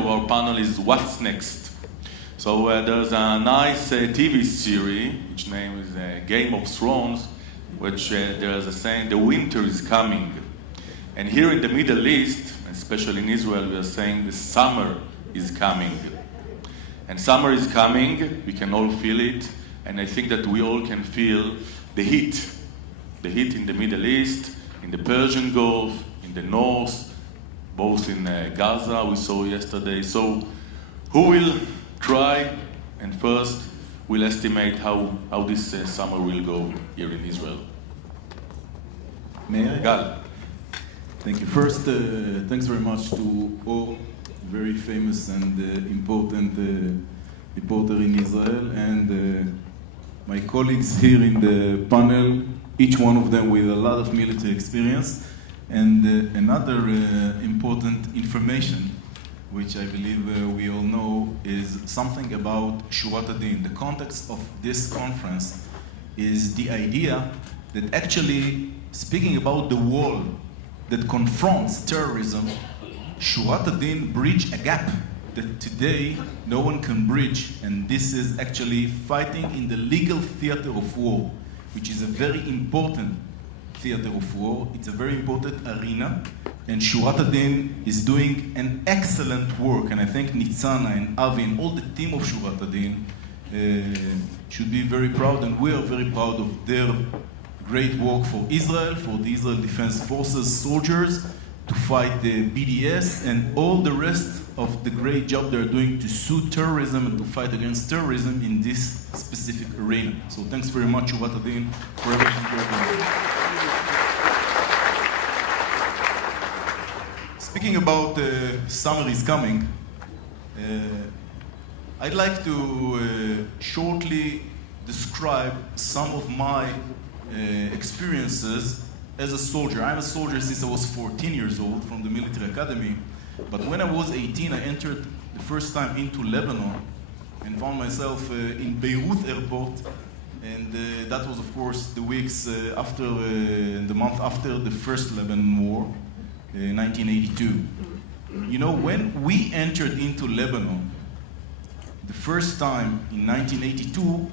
Our panel is What's Next? So there's a nice TV series, which name is Game of Thrones, which there's a saying, the winter is coming. And here in the Middle East, especially in Israel, we are saying the summer is coming. And summer is coming, we can all feel it, and I think that we all can feel the heat in the Middle East, in the Persian Gulf, in the north, both in Gaza, we saw yesterday. So who will try and first will estimate how this summer will go here in Israel? May I? Gal. Thank you. First, thanks very much to all very famous and important reporter in Israel and my colleagues here in the panel, each one of them with a lot of military experience. And another important information, which I believe we all know, is something about Shurat HaDin. The context of this conference is the idea that actually, speaking about the wall that confronts terrorism, Shurat HaDin bridge a gap that today no one can bridge, and this is actually fighting in the legal theater of war, which is a very important theater of war. It's a very important arena, and Shurat HaDin is doing an excellent work, and I think Nitzana and Avi and all the team of Shurat HaDin should be very proud, and we are very proud of their great work for Israel, for the Israel Defense Forces soldiers, to fight the BDS and all the rest of the great job they're doing to sue terrorism and to fight against terrorism in this specific arena. So thanks very much, Shurat HaDin, for everything you're doing. Speaking about summer is coming, I'd like to shortly describe some of my experiences as a soldier. I'm a soldier since I was 14 years old from the military academy, but when I was 18, I entered the first time into Lebanon and found myself in Beirut airport, and that was, of course, the weeks after, the month after the first Lebanon war. 1982. You know, when we entered into Lebanon the first time in 1982,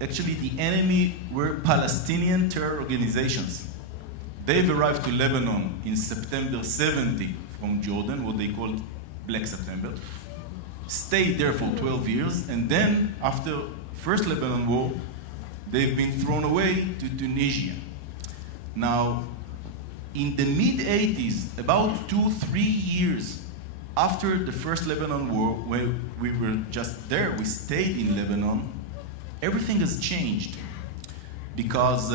actually the enemy were Palestinian terror organizations. They've arrived to Lebanon in September 70 from Jordan, what they called Black September, stayed there for 12 years, and then after first Lebanon war, they've been thrown away to Tunisia. Now, in the mid-80s, about 2-3 years after the first Lebanon war, when we were just there, we stayed in Lebanon, everything has changed. Because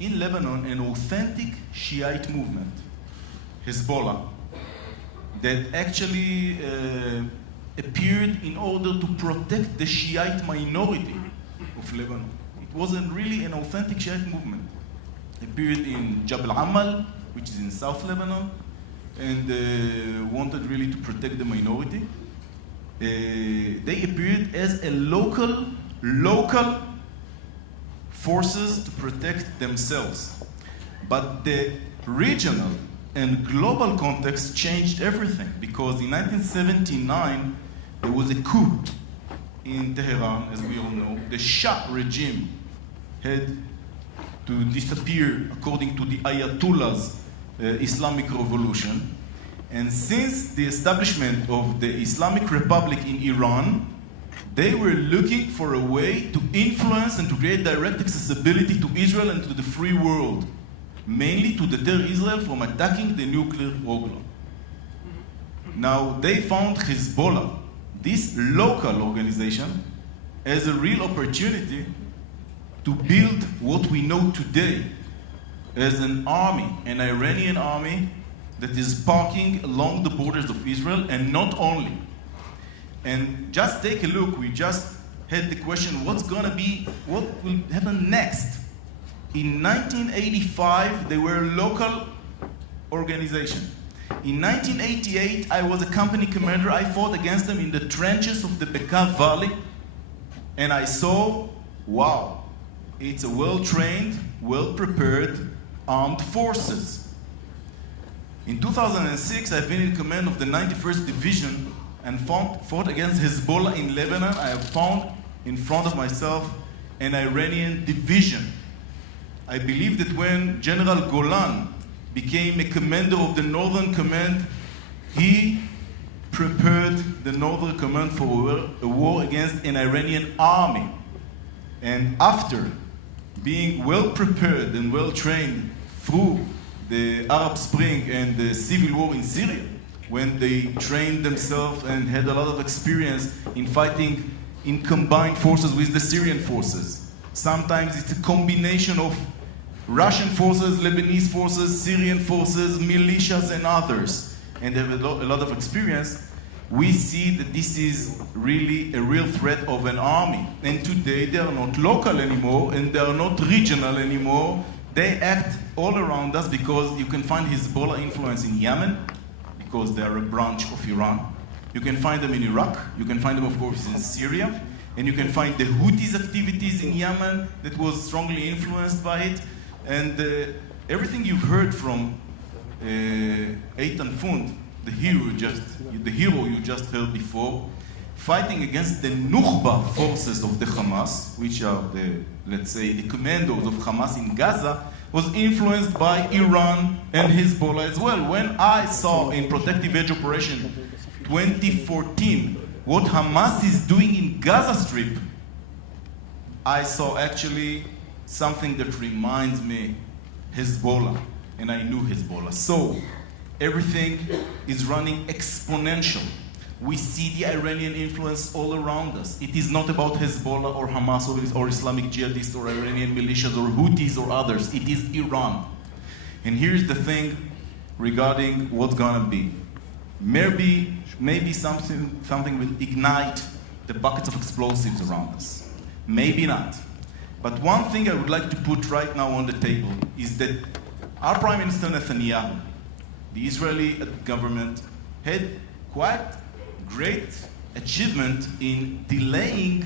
in Lebanon, an authentic Shiite movement, Hezbollah, that actually appeared in order to protect the Shiite minority of Lebanon. It wasn't really an authentic Shiite movement. Appeared in Jabal Amal, which is in South Lebanon, and wanted really to protect the minority. They appeared as a local forces to protect themselves. But the regional and global context changed everything, because in 1979, there was a coup in Tehran, as we all know. The Shah regime had to disappear according to the Ayatollah's Islamic revolution. And since the establishment of the Islamic Republic in Iran, they were looking for a way to influence and to create direct accessibility to Israel and to the free world, mainly to deter Israel from attacking the nuclear program. Now, they found Hezbollah, this local organization, as a real opportunity to build what we know today as an army, an Iranian army that is parking along the borders of Israel, and not only. And just take a look, we just had the question, what will happen next? In 1985, they were a local organization. In 1988, I was a company commander. I fought against them in the trenches of the Bekaa Valley, and I saw, wow, it's a well-trained, well-prepared armed forces. In 2006, I've been in command of the 91st Division and fought against Hezbollah in Lebanon. I have found in front of myself an Iranian division. I believe that when General Golan became a commander of the Northern Command, he prepared the Northern Command for a war against an Iranian army. And after being well prepared and well trained through the Arab Spring and the civil war in Syria, when they trained themselves and had a lot of experience in fighting in combined forces with the Syrian forces. Sometimes it's a combination of Russian forces, Lebanese forces, Syrian forces, militias, and others, and they have a lot of experience. We see that this is really a real threat of an army. And today they are not local anymore, and they are not regional anymore. They act all around us because you can find Hezbollah influence in Yemen, because they are a branch of Iran. You can find them in Iraq. You can find them, of course, in Syria. And you can find the Houthis' activities in Yemen that was strongly influenced by it. And everything you've heard from Eitan Fund, the hero you just heard before, fighting against the Nukhba forces of the Hamas, which are the, let's say, the commandos of Hamas in Gaza, was influenced by Iran and Hezbollah as well. When I saw in Protective Edge Operation 2014 what Hamas is doing in Gaza Strip, I saw actually something that reminds me Hezbollah, and I knew Hezbollah. So everything is running exponential. We see the Iranian influence all around us. It is not about Hezbollah or Hamas or Islamic jihadists or Iranian militias or Houthis or others. It is Iran. And here's the thing regarding what's gonna be. Maybe something will ignite the buckets of explosives around us. Maybe not. But one thing I would like to put right now on the table is that our Prime Minister Netanyahu, the Israeli government, had quite great achievement in delaying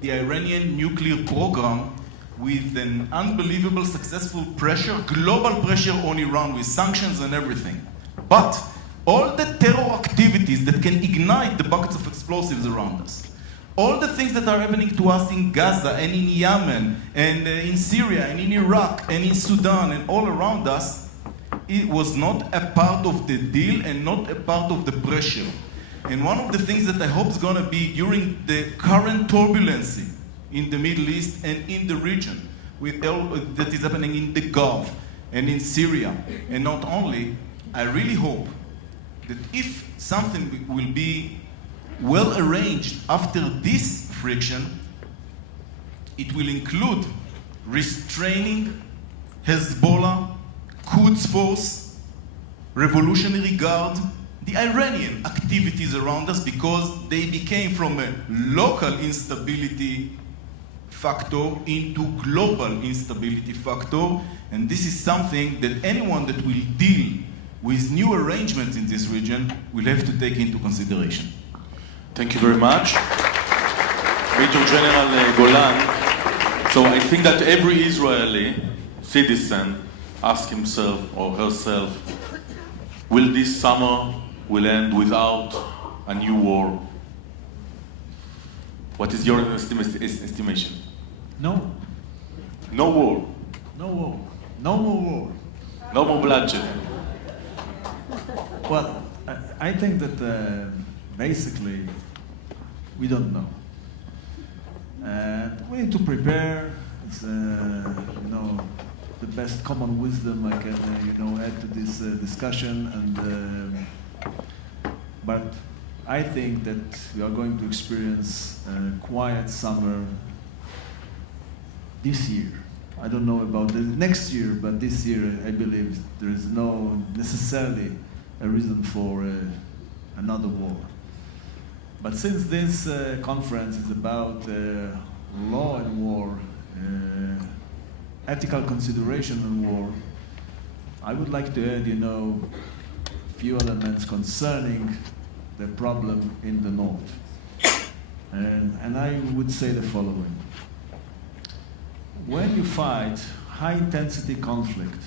the Iranian nuclear program with an unbelievable successful pressure, global pressure on Iran with sanctions and everything. But all the terror activities that can ignite the buckets of explosives around us, all the things that are happening to us in Gaza and in Yemen and in Syria and in Iraq and in Sudan and all around us, it was not a part of the deal and not a part of the pressure. And one of the things that I hope is going to be during the current turbulence in the Middle East and in the region, with all that is happening in the Gulf and in Syria, and not only, I really hope that if something will be well arranged after this friction, it will include restraining Hezbollah, Quds Force, Revolutionary Guard, the Iranian activities around us, because they became from a local instability factor into global instability factor. And this is something that anyone that will deal with new arrangements in this region will have to take into consideration. Thank you very much. Major General Golan. So I think that every Israeli citizen asks himself or herself, will this summer will end without a new war? What is your estimation? No. No war? No war. No more war. No more bloodshed? Well, I think that basically we don't know. And we need to prepare. It's, the best common wisdom I can, add to this discussion. And but I think that we are going to experience a quiet summer this year. I don't know about the next year, but this year I believe there is no necessarily a reason for another war. But since this conference is about law and war, ethical consideration and war, I would like to add, a few elements concerning the problem in the north. And I would say the following. When you fight high-intensity conflict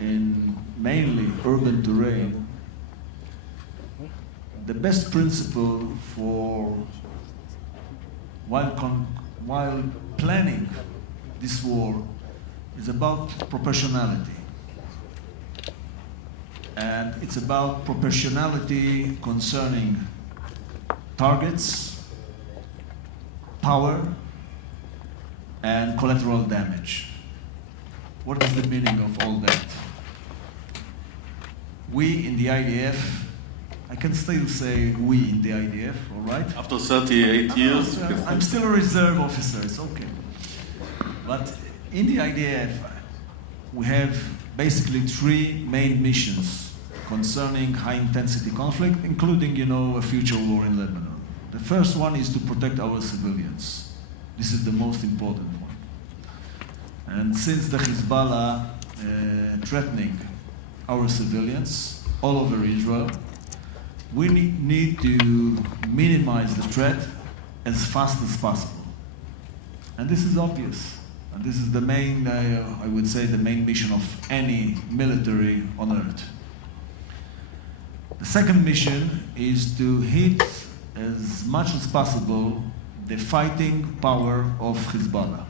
in mainly urban terrain, the best principle for while planning this war is about proportionality. And it's about proportionality concerning targets, power, and collateral damage. What is the meaning of all that? We in the IDF, I can still say we in the IDF, all right? After 38 years, you can I'm still a reserve officer, it's okay. But in the IDF, we have basically three main missions concerning high-intensity conflict, including, a future war in Lebanon. The first one is to protect our civilians. This is the most important one. And since the Hezbollah threatening our civilians all over Israel, we need to minimize the threat as fast as possible. And this is obvious. And this is the main, I would say, the main mission of any military on earth. The second mission is to hit as much as possible the fighting power of Hezbollah.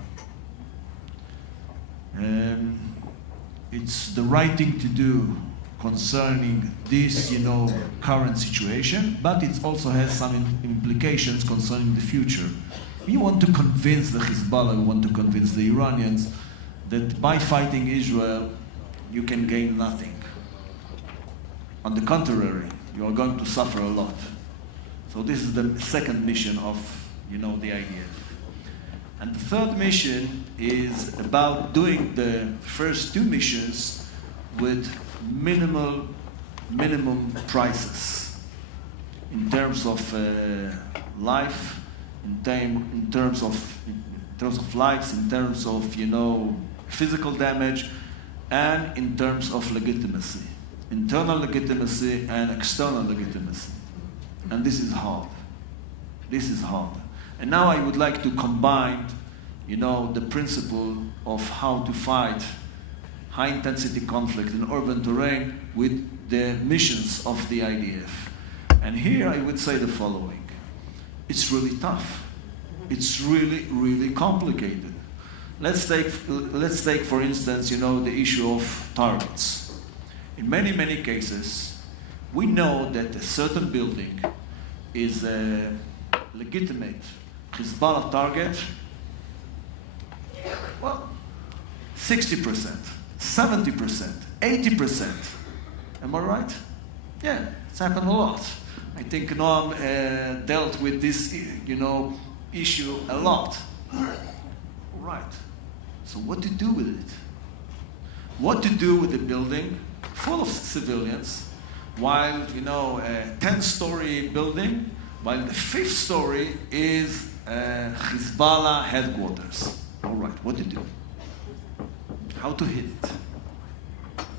It's the right thing to do concerning this, current situation, but it also has some implications concerning the future. We want to convince the Hezbollah, we want to convince the Iranians that by fighting Israel, you can gain nothing. On the contrary, you are going to suffer a lot. So this is the second mission of, the IDF. And the third mission is about doing the first two missions with minimum prices in terms of life, in terms of lives, in terms of physical damage, and in terms of legitimacy, internal legitimacy and external legitimacy. And this is hard. This is hard. And now I would like to combine, the principle of how to fight high-intensity conflict in urban terrain with the missions of the IDF. And here I would say the following. It's really tough. It's really, really complicated. Let's take, for instance, the issue of targets. In many, many cases, we know that a certain building is a legitimate Hezbollah target, 60%, 70%, 80%. Am I right? Yeah, it's happened a lot. I think Noam dealt with this, issue a lot. Right. So what to do with it? What to do with a building full of civilians, while, a 10-story building, while the 5th story is Hezbollah headquarters. All right, what to do? How to hit it?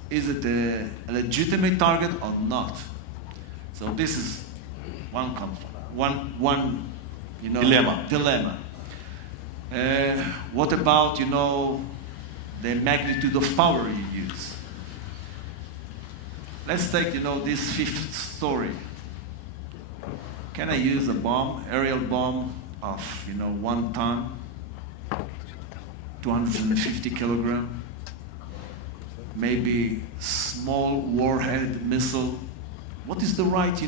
Is it a legitimate target or not? So this is one conflict, one dilemma. What about, the magnitude of power you use? Let's take, this 5th story. Can I use a bomb, aerial bomb of, 1 ton, 250 kilogram? Maybe small warhead missile? What is the right,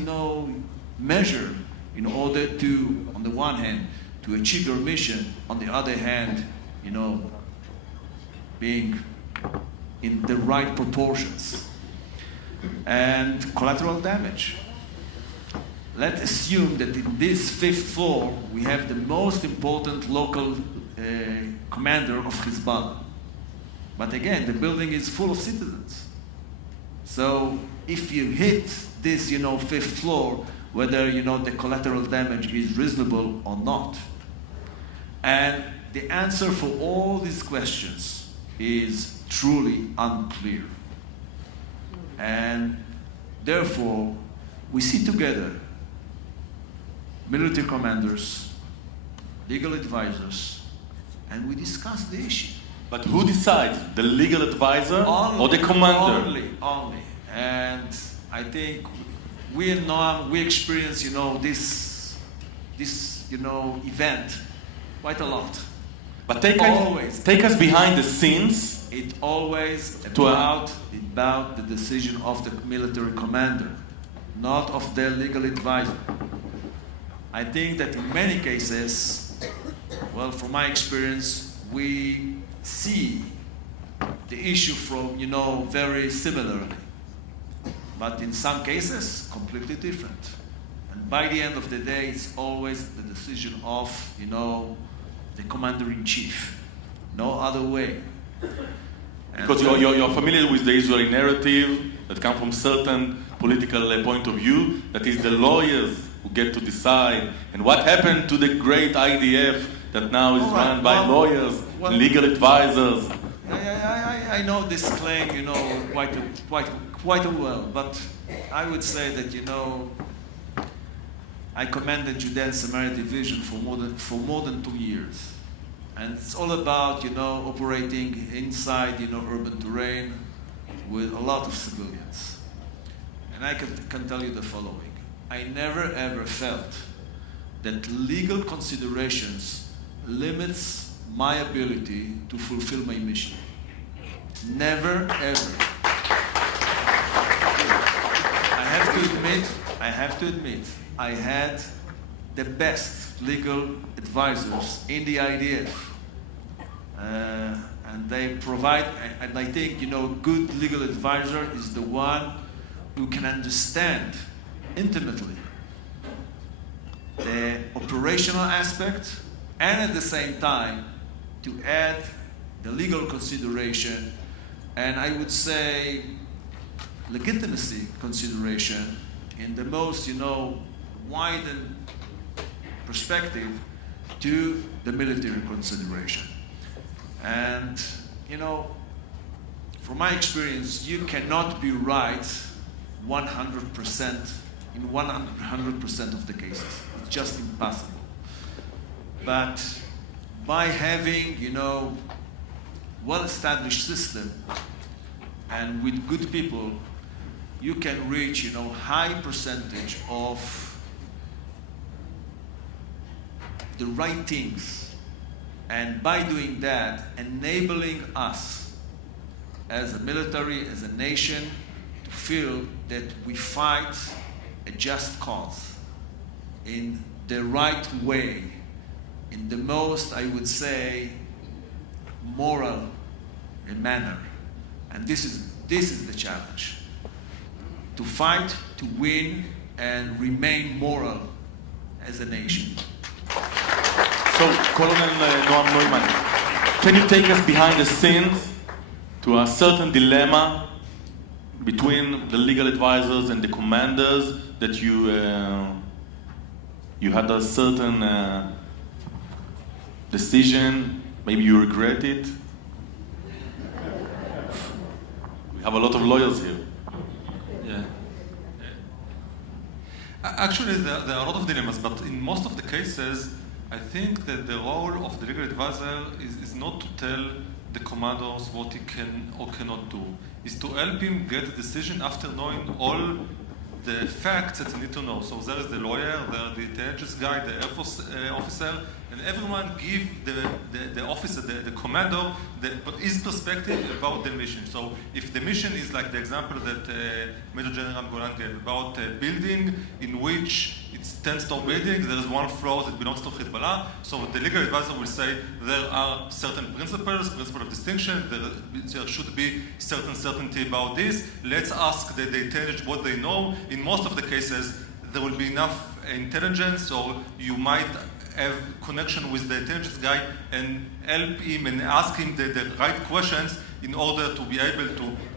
measure in order to, on the one hand, to achieve your mission, on the other hand, being in the right proportions? And collateral damage. Let's assume that in this 5th floor, we have the most important local commander of Hezbollah. But again, the building is full of citizens. So if you hit this, 5th floor, whether, the collateral damage is reasonable or not. And the answer for all these questions is truly unclear. And therefore, we sit together, military commanders, legal advisors, and we discuss the issue. But who decides? The legal advisor or the commander? Only. And I think we in Noam, we experience, this event quite a lot. But take us behind the scenes. It's always about the decision of the military commander, not of their legal advisor. I think that in many cases, well, from my experience, we see the issue from, very similarly. But in some cases, completely different. And by the end of the day, it's always the decision of, the commander-in-chief. No other way. Because you're familiar with the Israeli narrative that comes from certain political point of view, that is the lawyers who get to decide. And what happened to the great IDF that now is run by lawyers, legal advisors? I know this claim, quite well, but I would say that, I commanded Judea and Samaria Division for more than 2 years. And it's all about, operating inside, urban terrain with a lot of civilians. And I can tell you the following. I never ever felt that legal considerations limits my ability to fulfill my mission. Never ever. I have to admit, I had the best legal advisors in the IDF. And they provide, and I think, good legal advisor is the one who can understand intimately the operational aspect and at the same time to add the legal consideration and I would say legitimacy consideration in the most, widened perspective to the military consideration. And, from my experience, you cannot be right 100% in 100% of the cases. It's just impossible. But by having, well-established system and with good people, you can reach, high percentage of the right things. And by doing that, enabling us as a military, as a nation, to feel that we fight a just cause in the right way, in the most, I would say, moral manner. And this is the challenge. To fight, to win, and remain moral as a nation. So, Colonel Noam Neuman, can you take us behind the scenes to a certain dilemma between the legal advisors and the commanders that you had a certain decision, maybe you regret it? We have a lot of lawyers here. Yeah. Actually, there are a lot of dilemmas, but in most of the cases, I think that the role of the legal advisor is not to tell the commanders what he can or cannot do. Is to help him get a decision after knowing all the facts that he need to know. So there is the lawyer, there is the intelligence guy, the Air Force officer, and everyone give the officer, the commander, his perspective about the mission. So if the mission is like the example that Major General Golan gave about a building in which it's 10-story building, there is one floor that belongs to Hezbollah, so the legal advisor will say there are certain principle of distinction, there should be certain certainty about this, let's ask the intelligence what they know. In most of the cases, there will be enough intelligence, or you might have connection with the intelligence guy and help him and ask him the right questions in order to be able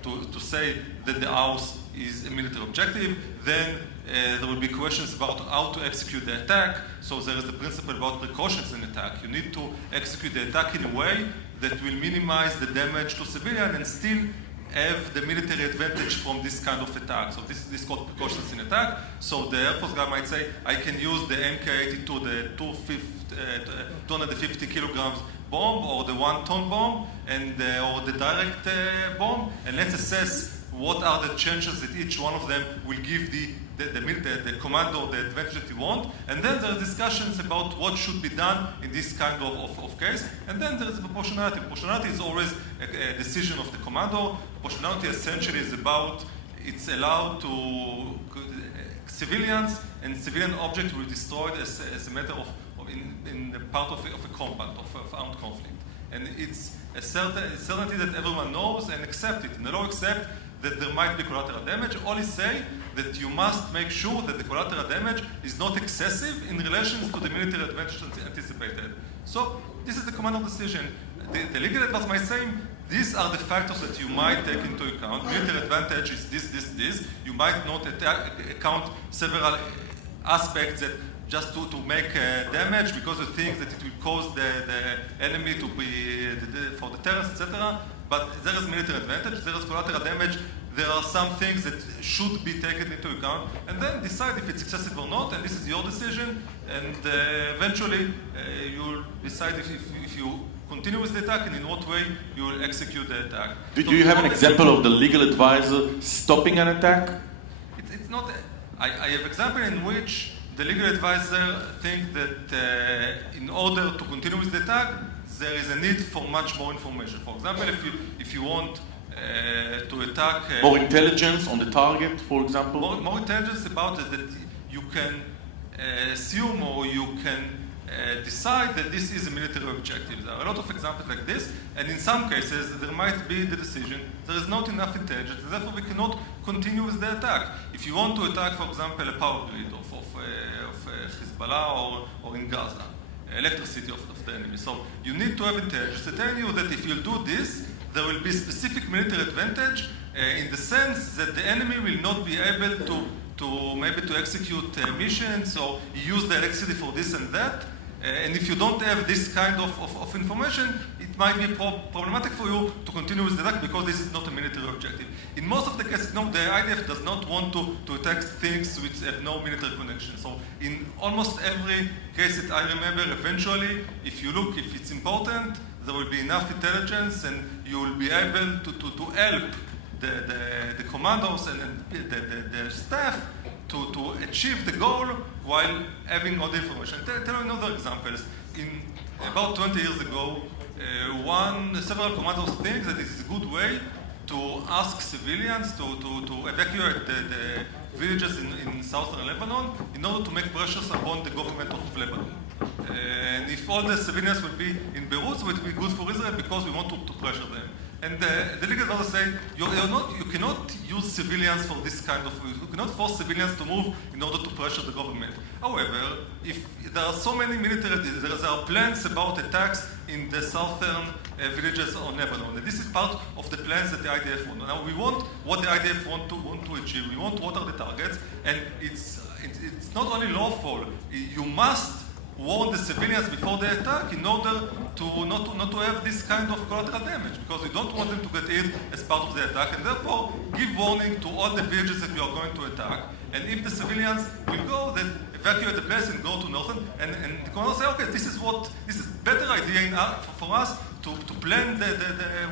to say that the house is a military objective. Then there will be questions about how to execute the attack. So there is the principle about precautions in attack. You need to execute the attack in a way that will minimize the damage to civilian and still have the military advantage from this kind of attack. So this is called precautions in attack. So the Air Force guy might say, I can use the MK-82, the 250 kilograms bomb or the 1-ton bomb or the direct bomb, and let's assess what are the chances that each one of them will give the command or the advantage that you want. And then there are discussions about what should be done in this kind of case. And then there is proportionality. Proportionality is always a decision of the commander. Proportionality essentially is about it's allowed to civilians and civilian objects will be destroyed as a matter of in the part of a combat, of armed conflict. And it's a certainty that everyone knows and accept it. And the law accept that there might be collateral damage. Only say that you must make sure that the collateral damage is not excessive in relation to the military advantage anticipated. So this is the commander decision. The legal advice might say these are the factors that you might take into account. Military advantage is this. You might not account several aspects that just to make damage because you think that it will cause the enemy to be for deterrence, etc. But there is military advantage, there is collateral damage, there are some things that should be taken into account, and then decide if it's excessive or not, and this is your decision, and eventually you'll decide if you continue with the attack and in what way you will execute the attack. Do you have an example of the legal advisor stopping an attack? It's not. I have example in which the legal advisor think that in order to continue with the attack, there is a need for much more information. For example, if you want to attack... more intelligence on the target, for example? More intelligence about it, that you can assume or you can decide that this is a military objective. There are a lot of examples like this, and in some cases there might be the decision there is not enough intelligence, and therefore we cannot continue with the attack. If you want to attack, for example, a power grid of Hezbollah or in Gaza, electricity of the enemy. So you need to have intelligence to tell you that if you do this, there will be specific military advantage in the sense that the enemy will not be able to execute missions or use the electricity for this and that. And if you don't have this kind of information, it might be problematic for you to continue with the attack because this is not a military objective. In most of the cases, no, the IDF does not want to attack things which have no military connection. So in almost every case that I remember, eventually, if you look, if it's important, there will be enough intelligence and you will be able to help the commandos and the staff to achieve the goal while having all the information. Tell you another examples. In about 20 years ago, several commandos think that it's a good way to ask civilians to evacuate the villages in southern Lebanon in order to make pressures upon the government of Lebanon. And if all the civilians will be in Beirut, so it will be good for Israel because we want to pressure them. And the legal advisor say you cannot use civilians for this kind of. You cannot force civilians to move in order to pressure the government. However, if there are so many military, there are plans about attacks in the southern villages on Lebanon. And this is part of the plans that the IDF want. Now we want what the IDF want to achieve. We want what are the targets, and it's not only lawful. You must warn the civilians before the attack in order to not to have this kind of collateral damage, because we don't want them to get hit as part of the attack, and therefore give warning to all the villages that we are going to attack. And if the civilians will go, then evacuate the place and go to northern, and the commander say, okay, this is better idea for us to plan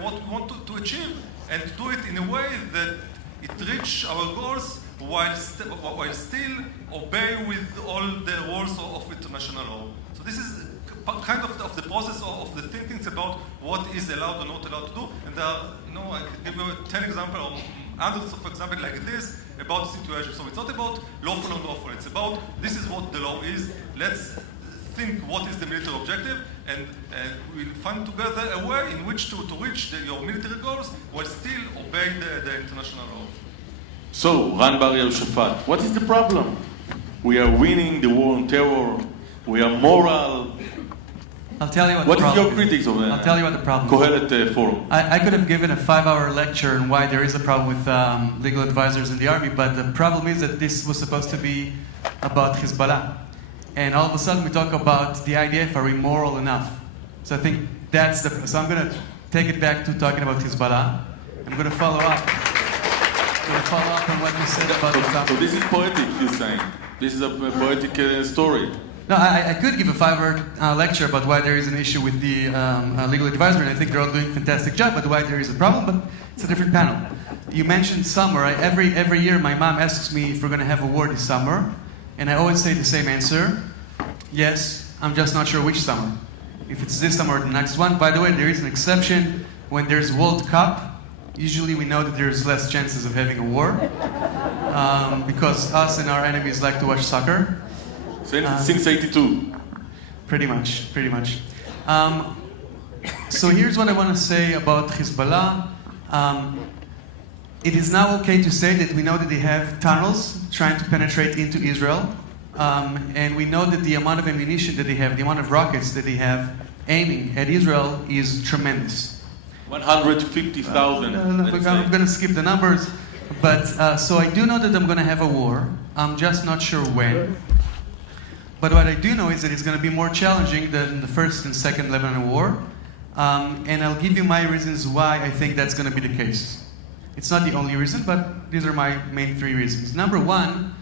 what we want to achieve, and to do it in a way that it reach our goals while still obey with all the rules of international law. So this is kind of the process of the thinking about what is allowed or not allowed to do. And there are, I can give you 10 examples or hundreds of examples like this about the situation. So it's not about lawful or unlawful. It's about this is what the law is. Let's think what is the military objective, and we'll find together a way in which to reach your military goals while still obey the international law. So, Ran Bar Yehoshaphat, what is the problem? We are winning the war on terror. We are moral. I'll tell you what the problem is. What is your critics of that? I'll tell you what the problem Kohelet Forum. I could have given a 5-hour lecture on why there is a problem with legal advisors in the army, but the problem is that this was supposed to be about Hezbollah. And all of a sudden we talk about the IDF are immoral enough. So I think that's so I'm going to take it back to talking about Hezbollah. I'm going to follow up. On what you said about so this is poetic, you're saying. This is a poetic story. No, I could give a 5-hour lecture about why there is an issue with the legal advisor, and I think they're all doing a fantastic job, but why there is a problem, but it's a different panel. You mentioned summer. Every year my mom asks me if we're going to have a war this summer, and I always say the same answer. Yes, I'm just not sure which summer. If it's this summer or the next one. By the way, there is an exception. When there's World Cup, usually we know that there's less chances of having a war, because us and our enemies like to watch soccer. Since 82. Pretty much. So here's what I want to say about Hezbollah. It is now okay to say that we know that they have tunnels trying to penetrate into Israel. And we know that the amount of ammunition that they have, the amount of rockets that they have aiming at Israel is tremendous. 150,000. I'm going to skip the numbers. But so I do know that I'm going to have a war. I'm just not sure when. But what I do know is that it's going to be more challenging than the First and Second Lebanon War. And I'll give you my reasons why I think that's going to be the case. It's not the only reason, but these are my main 3 reasons. Number 1,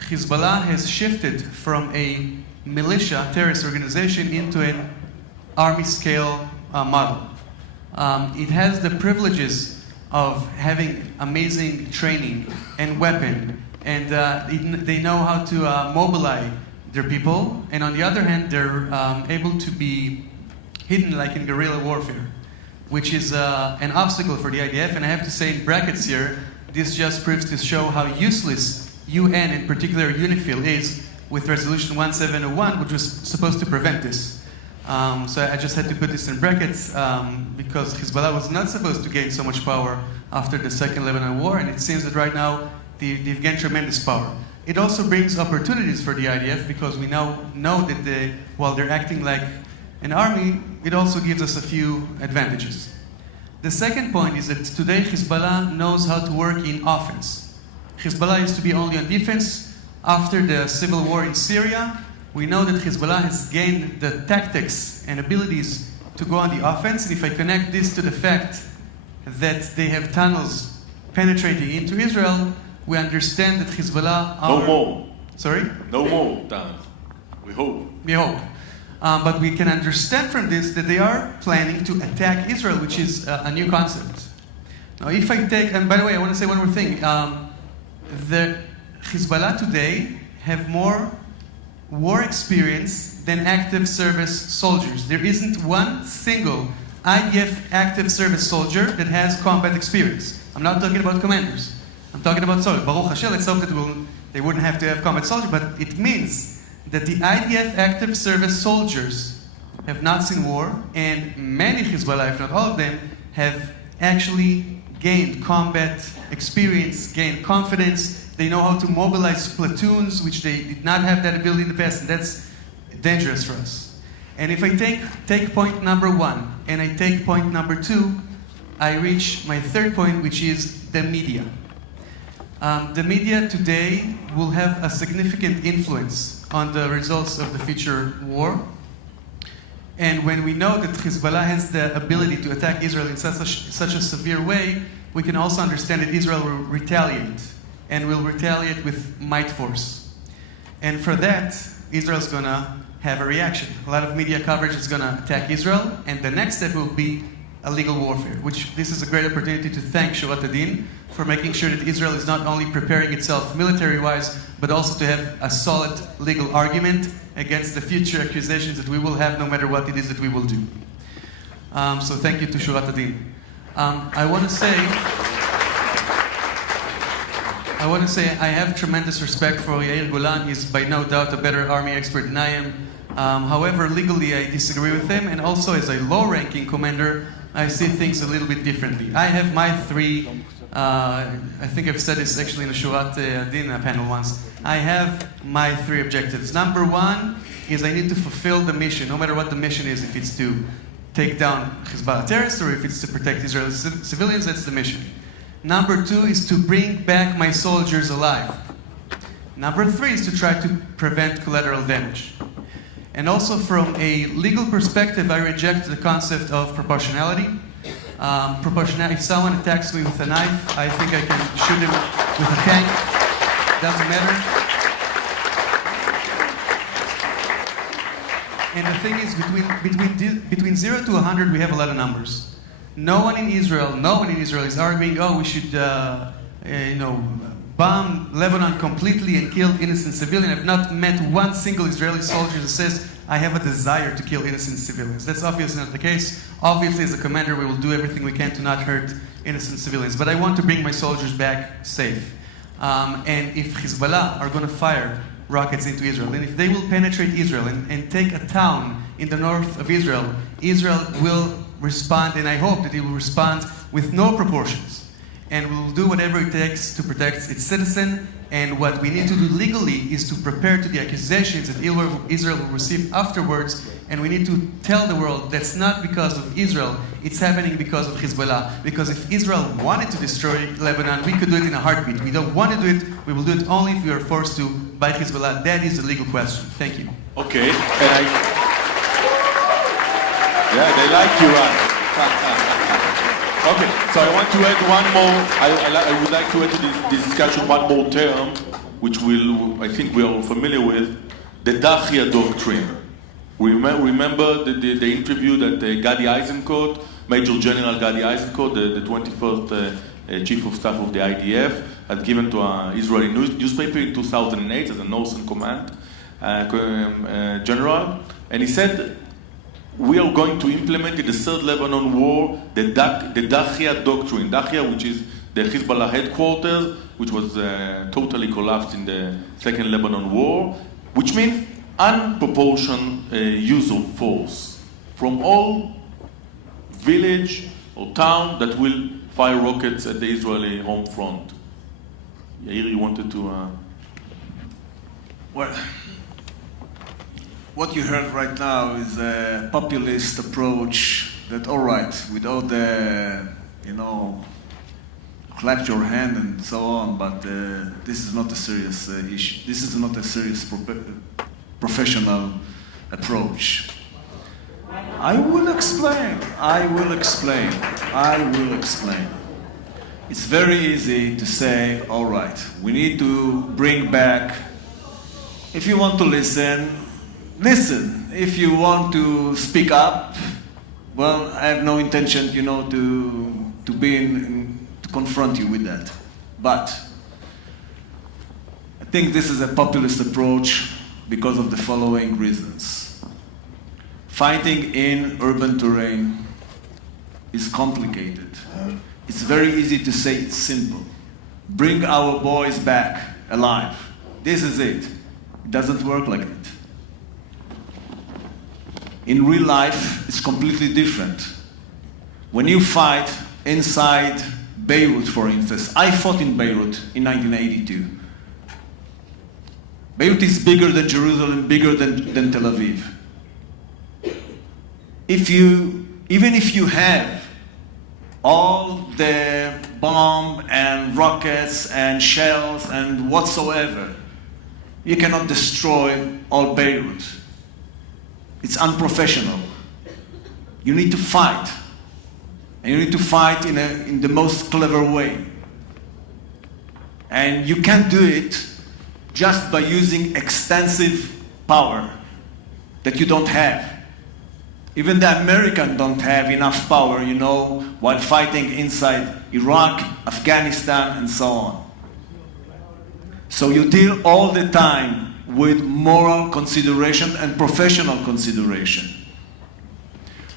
Hezbollah has shifted from a militia terrorist organization into an army-scale model. It has the privileges of having amazing training and weapon, and they know how to mobilize their people, and on the other hand, they're able to be hidden like in guerrilla warfare, which is an obstacle for the IDF. And I have to say in brackets here, this just proves to show how useless UN, in particular UNIFIL, is with Resolution 1701, which was supposed to prevent this. So I just had to put this in brackets because Hezbollah was not supposed to gain so much power after the Second Lebanon War, and it seems that right now they've gained tremendous power. It also brings opportunities for the IDF because we now know that while they're acting like an army, it also gives us a few advantages. The second point is that today Hezbollah knows how to work in offense. Hezbollah used to be only on defense. After the civil war in Syria, we know that Hezbollah has gained the tactics and abilities to go on the offense. And if I connect this to the fact that they have tunnels penetrating into Israel, we understand that Hezbollah are... No more. Sorry? No more tunnels. We hope. We hope. But we can understand from this that they are planning to attack Israel, which is a new concept. Now, if I take... And by the way, I want to say one more thing. The Hezbollah today have more war experience than active service soldiers. There isn't one single IDF active service soldier that has combat experience. I'm not talking about commanders. I'm talking about soldiers. Baruch Hashem, let's hope that they wouldn't have to have combat soldiers, but it means that the IDF active service soldiers have not seen war, and many Hezbollah, if not all of them, have actually gained combat experience, gained confidence. They know how to mobilize platoons, which they did not have that ability in the past, and that's dangerous for us. And if I take point number 1, and I take point number 2, I reach my third point, which is the media. The media today will have a significant influence on the results of the future war. And when we know that Hezbollah has the ability to attack Israel in such a severe way, we can also understand that Israel will retaliate, and will retaliate with might force. And for that, Israel's going to have a reaction. A lot of media coverage is going to attack Israel, and the next step will be illegal warfare, which this is a great opportunity to thank Shurat HaDin for making sure that Israel is not only preparing itself military-wise, but also to have a solid legal argument against the future accusations that we will have no matter what it is that we will do. So thank you to Shurat HaDin. I want to say I have tremendous respect for Yair Golan. He's by no doubt a better army expert than I am. However, legally I disagree with him, and also as a low-ranking commander, I see things a little bit differently. I have my 3, I think I've said this actually in the Shurat HaDin panel once. I have my 3 objectives. Number 1 is I need to fulfill the mission, no matter what the mission is. If it's to take down Hezbollah terrorists or if it's to protect Israeli civilians, that's the mission. Number 2 is to bring back my soldiers alive. Number 3 is to try to prevent collateral damage. And also from a legal perspective, I reject the concept of proportionality. If someone attacks me with a knife, I think I can shoot him with a tank. Doesn't matter. And the thing is, between 0 to 100, we have a lot of numbers. No one in Israel is arguing, oh, we should, bomb Lebanon completely and kill innocent civilians. I've not met one single Israeli soldier that says, I have a desire to kill innocent civilians. That's obviously not the case. Obviously, as a commander, we will do everything we can to not hurt innocent civilians. But I want to bring my soldiers back safe. And if Hezbollah are going to fire rockets into Israel, and if they will penetrate Israel and take a town in the north of Israel, Israel will respond, and I hope that it will respond with no proportions. And we will do whatever it takes to protect its citizen. And what we need to do legally is to prepare to the accusations that Israel will receive afterwards. And we need to tell the world that's not because of Israel, it's happening because of Hezbollah. Because if Israel wanted to destroy Lebanon, we could do it in a heartbeat. We don't want to do it, we will do it only if we are forced to by Hezbollah. That is the legal question. Thank you. Okay, yeah, they like you, right? Okay, so I want to add one more, I would like to add to this discussion one more term, which I think we are all familiar with, the Dachia doctrine. Remember the interview that Gadi Eisenkot, Major General Gadi Eisenkot, the 21st Chief of Staff of the IDF, had given to an Israeli newspaper in 2008 as a Northern Command General, and he said, we are going to implement in the Third Lebanon War the Dachia doctrine. Dachia, which is the Hezbollah headquarters, which was totally collapsed in the Second Lebanon War, which means unproportioned use of force from all village or town that will fire rockets at the Israeli home front. Yair, you wanted to... Well, what you heard right now is a populist approach that, all right, with all the, clap your hand and so on, but this is not a serious issue. This is not a serious professional approach. I will explain. It's very easy to say, all right, we need to bring back, if you want to listen. If you want to speak up, well, I have no intention, to confront you with that. But I think this is a populist approach because of the following reasons. Fighting in urban terrain is complicated. It's very easy to say it's simple. Bring our boys back alive. This is it. It doesn't work like that. In real life, it's completely different. When you fight inside Beirut, for instance, I fought in Beirut in 1982. Beirut is bigger than Jerusalem, bigger than Tel Aviv. Even if you have all the bomb and rockets and shells and whatsoever, you cannot destroy all Beirut. It's unprofessional. You need to fight. And you need to fight in the most clever way. And you can't do it just by using extensive power that you don't have. Even the Americans don't have enough power, while fighting inside Iraq, Afghanistan, and so on. So you deal all the time with moral consideration and professional consideration.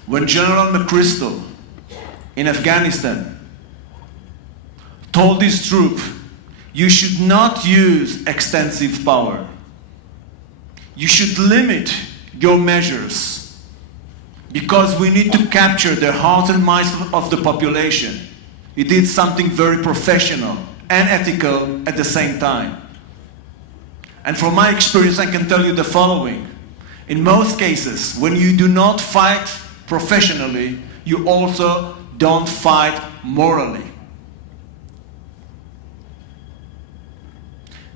When General McChrystal in Afghanistan told his troops, you should not use extensive power. You should limit your measures because we need to capture the hearts and minds of the population. He did something very professional and ethical at the same time. And from my experience, I can tell you the following. In most cases, when you do not fight professionally, you also don't fight morally.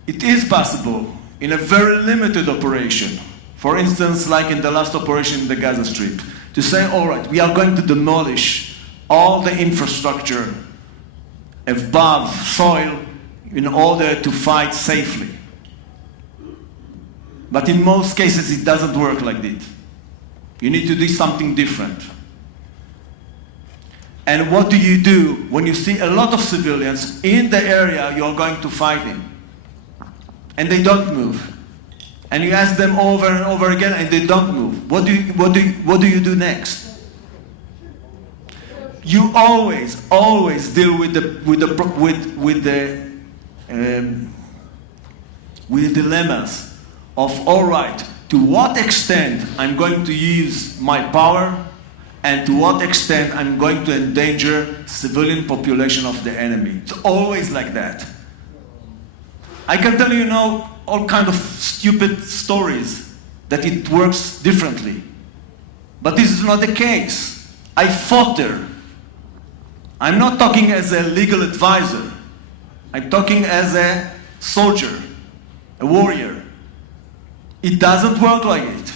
It is possible in a very limited operation, for instance, like in the last operation in the Gaza Strip, to say, all right, we are going to demolish all the infrastructure above soil in order to fight safely. But in most cases, it doesn't work like that. You need to do something different. And what do you do when you see a lot of civilians in the area you're going to fight in? And they don't move. And you ask them over and over again and they don't move. What do you do next? You always deal with the dilemmas of, all right, to what extent I'm going to use my power and to what extent I'm going to endanger civilian population of the enemy. It's always like that. I can tell you now all kind of stupid stories that it works differently. But this is not the case. I fought there. I'm not talking as a legal advisor. I'm talking as a soldier, a warrior. It doesn't work like it.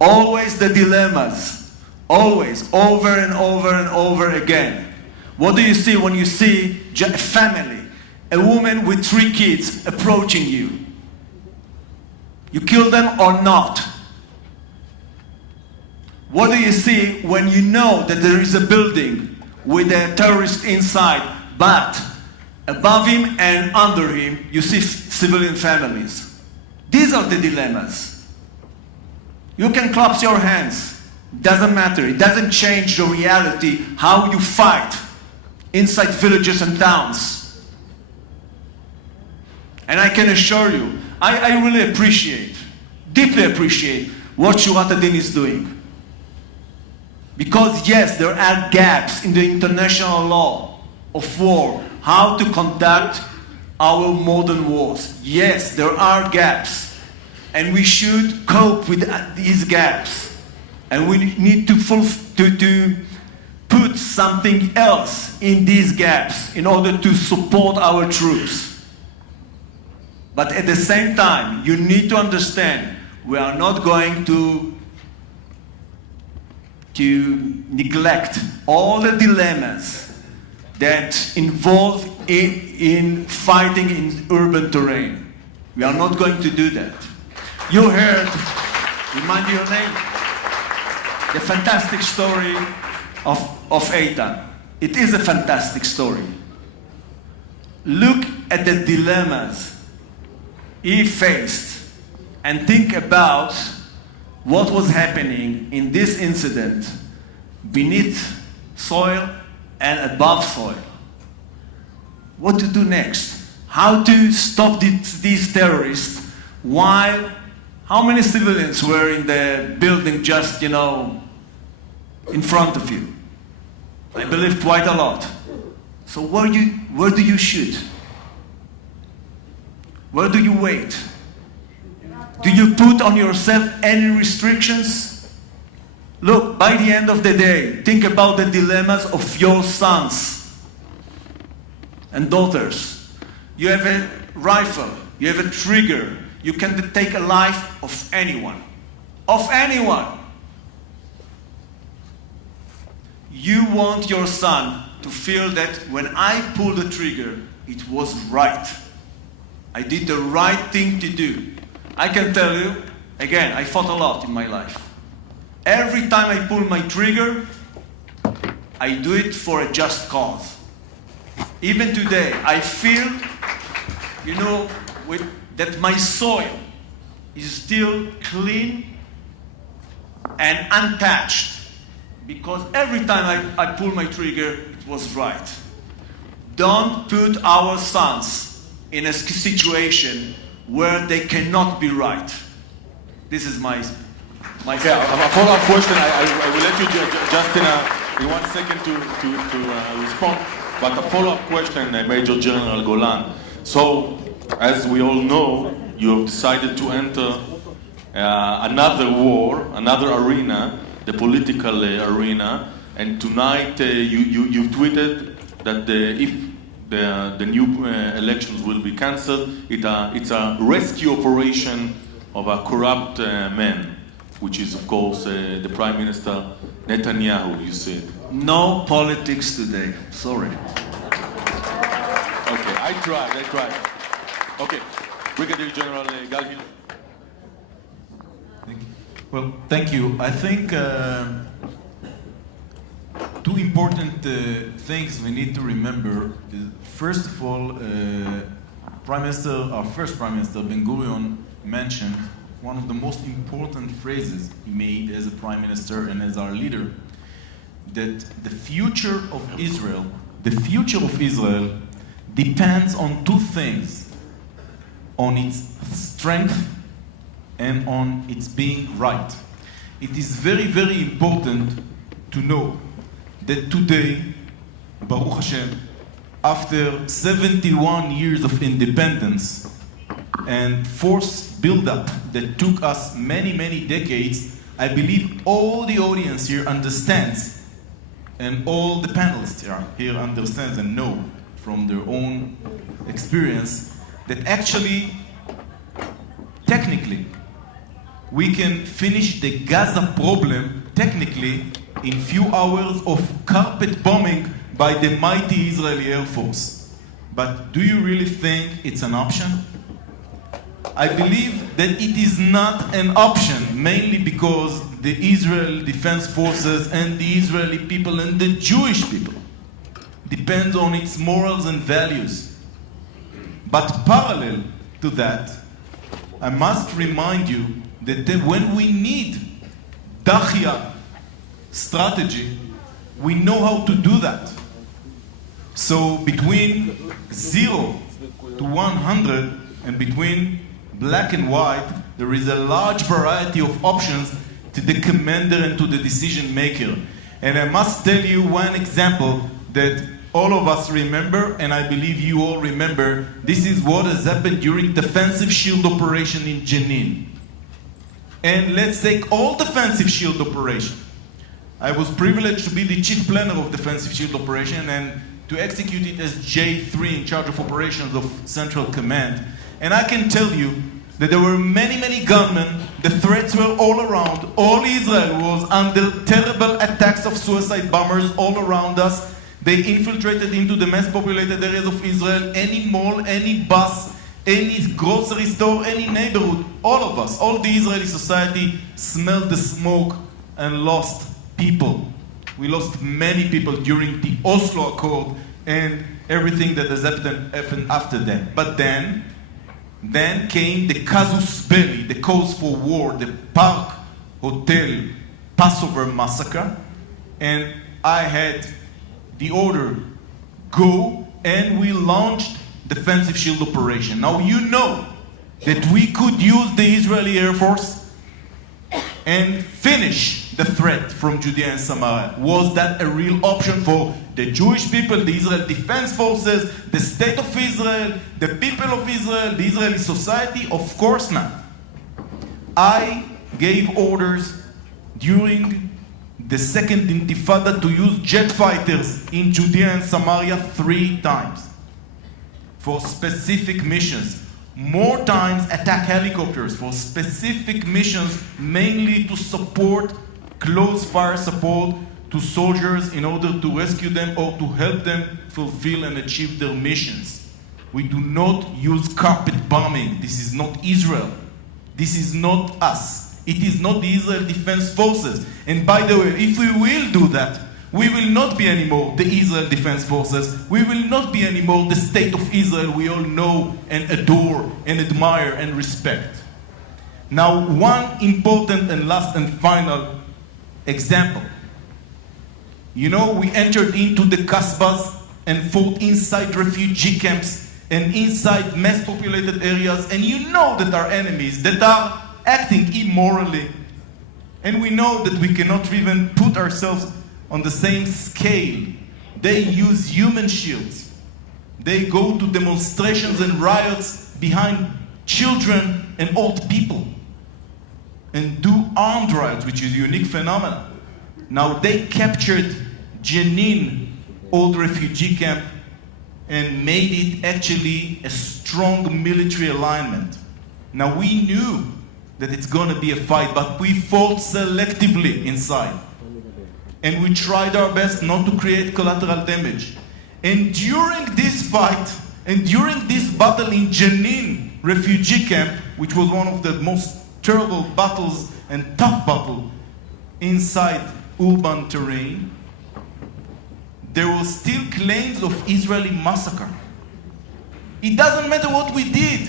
Always the dilemmas. Always, over and over and over again. What do you see when you see a family, a woman with 3 kids approaching you? You kill them or not? What do you see when you know that there is a building with a terrorist inside, but above him and under him you see civilian families? These are the dilemmas. You can clap your hands. Doesn't matter. It doesn't change the reality how you fight inside villages and towns. And I can assure you, I really appreciate, deeply appreciate what Shurat HaDin is doing. Because yes, there are gaps in the international law of war, how to conduct our modern wars. Yes, there are gaps. And we should cope with these gaps. And we need to put something else in these gaps in order to support our troops. But at the same time, you need to understand we are not going to neglect all the dilemmas that involve in fighting in urban terrain. We are not going to do that. You heard, remind you your name? The fantastic story of Eitan. It is a fantastic story. Look at the dilemmas he faced and think about what was happening in this incident beneath soil and above soil. What to do next? How to stop these terrorists while how many civilians were in the building just, in front of you? I believe quite a lot. So where do you shoot? Where do you wait? Do you put on yourself any restrictions? Look, by the end of the day, think about the dilemmas of your sons and daughters. You have a rifle, you have a trigger, you can take a life of anyone. Of anyone. You want your son to feel that when I pulled the trigger, it was right. I did the right thing to do. I can tell you, again, I fought a lot in my life. Every time I pull my trigger, I do it for a just cause. Even today, I feel, that my soil is still clean and untouched. Because every time I pull my trigger, it was right. Don't put our sons in a situation where they cannot be right. This is my Okay, a follow-up question. I will let you just in 1 second to respond. But a follow-up question, Major General Golan. So, as we all know, you have decided to enter another war, another arena, the political arena. And tonight you tweeted that if the new elections will be cancelled, it's a rescue operation of a corrupt man, which is, of course, the Prime Minister Netanyahu, you said. No politics today. Sorry. Okay, I tried. Okay, Brigadier General Gal Hirsch. Thank you. Well, thank you. I think two important things we need to remember is, first of all, our first Prime Minister, Ben-Gurion, mentioned one of the most important phrases he made as a Prime Minister and as our leader, that the future of Israel depends on two things, on its strength and on its being right. It is very, very important to know that today, Baruch Hashem, after 71 years of independence and forced build-up that took us many, many decades, I believe all the audience here understands, and all the panelists here understands and know from their own experience, that actually, technically, we can finish the Gaza problem, technically, in few hours of carpet bombing by the mighty Israeli Air Force. But do you really think it's an option? I believe that it is not an option, mainly because the Israel Defense Forces and the Israeli people and the Jewish people depend on its morals and values. But parallel to that, I must remind you that when we need Dahya strategy, we know how to do that. So between 0 to 100 and between black and white, there is a large variety of options to the commander and to the decision maker. And I must tell you one example that all of us remember, and I believe you all remember. This is what has happened during Defensive Shield Operation in Jenin. And let's take all Defensive Shield Operation. I was privileged to be the chief planner of Defensive Shield Operation and to execute it as J3 in charge of operations of Central Command. And I can tell you that there were many, many gunmen. The threats were all around. All Israel was under terrible attacks of suicide bombers all around us. They infiltrated into the mass populated areas of Israel. Any mall, any bus, any grocery store, any neighborhood, all of us, all the Israeli society smelled the smoke and lost people. We lost many people during the Oslo Accord and everything that has happened after that. But then came the casus belli, the cause for war, the Park Hotel Passover massacre, and I had the order, go, and we launched Defensive Shield Operation. Now you know that we could use the Israeli Air Force and finish the threat from Judea and Samaria. Was that a real option for the Jewish people, the Israel Defense Forces, the State of Israel, the people of Israel, the Israeli society? Of course not. I gave orders during the Second Intifada to use jet fighters in Judea and Samaria 3 times for specific missions. More times attack helicopters for specific missions, mainly to support close fire support to soldiers in order to rescue them or to help them fulfill and achieve their missions. We do not use carpet bombing. This is not Israel. This is not us. It is not the Israel Defense Forces. And by the way, if we will do that, we will not be anymore the Israel Defense Forces. We will not be anymore the State of Israel we all know and adore and admire and respect. Now, one important and last and final example. You know, we entered into the Kasbahs and fought inside refugee camps and inside mass populated areas, and you know that our enemies that are acting immorally, and we know that we cannot even put ourselves on the same scale. They use human shields. They go to demonstrations and riots behind children and old people and do armed riots, which is a unique phenomenon. Now they captured Jenin old refugee camp and made it actually a strong military alignment. Now we knew that it's going to be a fight, but we fought selectively inside. And we tried our best not to create collateral damage. And during this fight, and during this battle in Jenin refugee camp, which was one of the most terrible battles and tough battle inside urban terrain, there were still claims of Israeli massacre. It doesn't matter what we did.